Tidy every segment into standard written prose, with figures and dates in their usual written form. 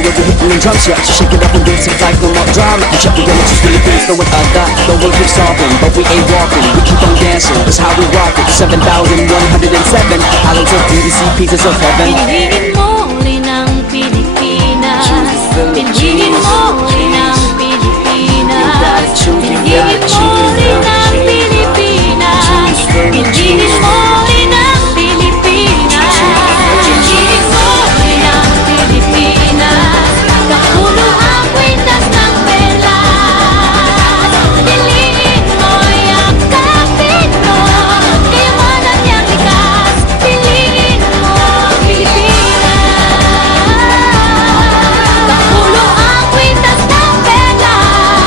know if you're hitting them drums, yeah. So shake it up and do it like no more drama. You check the energy, Philippines, know what I got. The world keeps solving, but we ain't walking. We keep on dancing, that's how we rock it. 7,107 islands of beauty, see pieces of heaven. Piliin mo rin ang Pilipinas. Piliin mo rin ang Pilipinas. Piliin mo rin ang Pilipinas. Piliin mo rin ang Pilipinas. Piliin mo rin ang Pilipinas. Kapulo ang kwintas ng perlas. Piliin mo, yakapin mo, kayamanan niyang likas. Piliin mo ang Pilipinas. Kapulo ang kwintas ng perlas.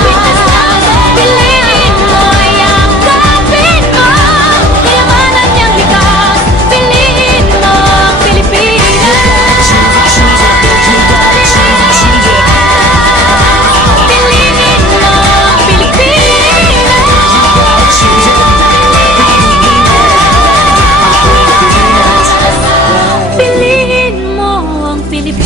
Piliin mo, yakapin mo, kayamanan niyang likas. Piliin mo ang Pilipinas. Piliin mo ang Pilipinas. Piliin mo ang Pilipinas.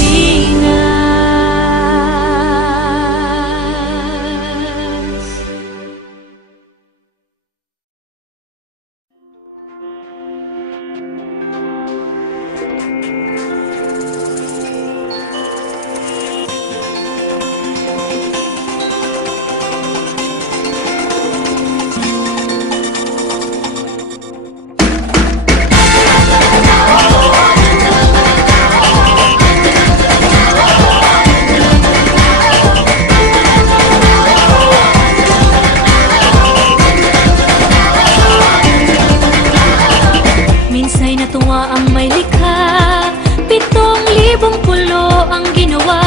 Minsa'y natuwa ang may likha, 7,000 pulo ang ginawa.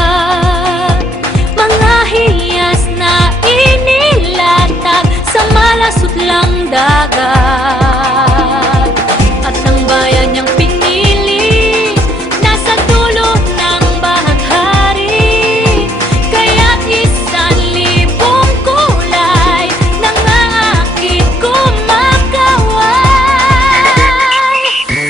Mga hiyas na inilatag sa malasot lang dagat. At ang bayan niyang pinili, nasa dulo ng bahaghari. Kaya't 1,000 kulay nangaakit kumakaway.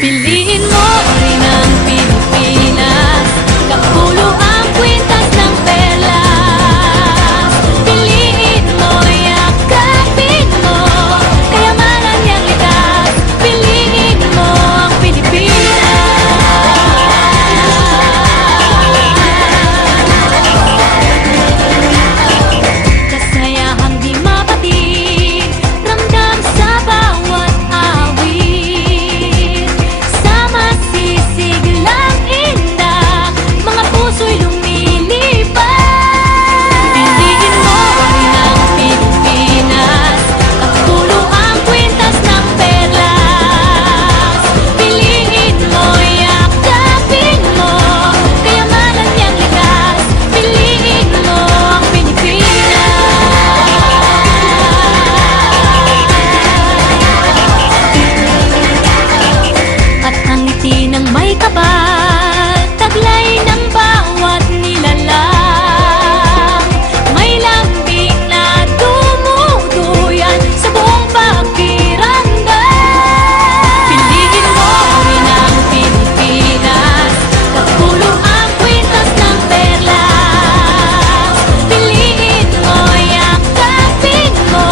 Piliin mo rin ang Pilipinas. Kapulo ang kwintas ng perlas. Piliin mo, yakapin mo, kayamanan niyang likas. Piliin mo ang Pilipinas. Kasayahang di mapatid, ramdam sa bawat awit. Sa masisiglang indak, mga puso'y lumilipad. Piliin mo rin ang Pilipinas. Kapulo ang kwintas ng perlas. Piliin mo, yakapin mo, kayamanan niyang likas. Piliin mo ang Pilipinas. At ang ngiti ng may kapal, taglay ng bawat nilalang. May lambing na dumuduyan sa buong pakiramdam. Piliin mo rin ang Pilipinas. Kapulo ang kwintas ng perlas. Piliin mo, yakapin mo,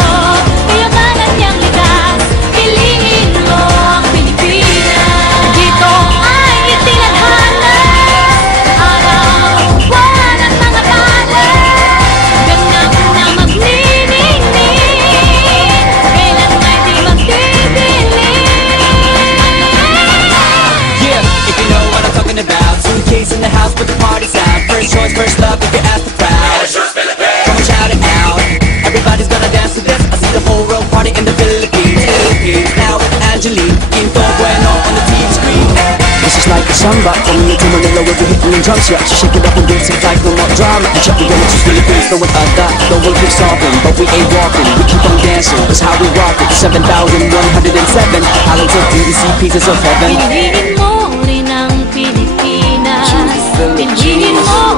kayamanan niyang likas. Piliin mo ang Pilipinas. Dito ay itinadhana, araw, buwan at mga palad. Ganap na magniningning, kailan may di magdidilim. Yeah, if you know what I'm talking about. Suitcase in the house, but the party's out. First choice, first love, if you ask the crowd. Come on, shout it out. Everybody's gonna dance to this. I see the whole world party in the Philippines. Now with Angelique, Quinto Bueno on the TV screen. This is like a samba, from here to Manila with the hitting them drums, yeah. So shake it up and do it like no more drama. You check the energy, Philippines, know what I got. The world keeps solving, but we ain't walking. We keep on dancing, that's how we rock it. 7,107 islands of beauty, see pieces of heaven. Piliin mo rin ang Pilipinas. Piliin mo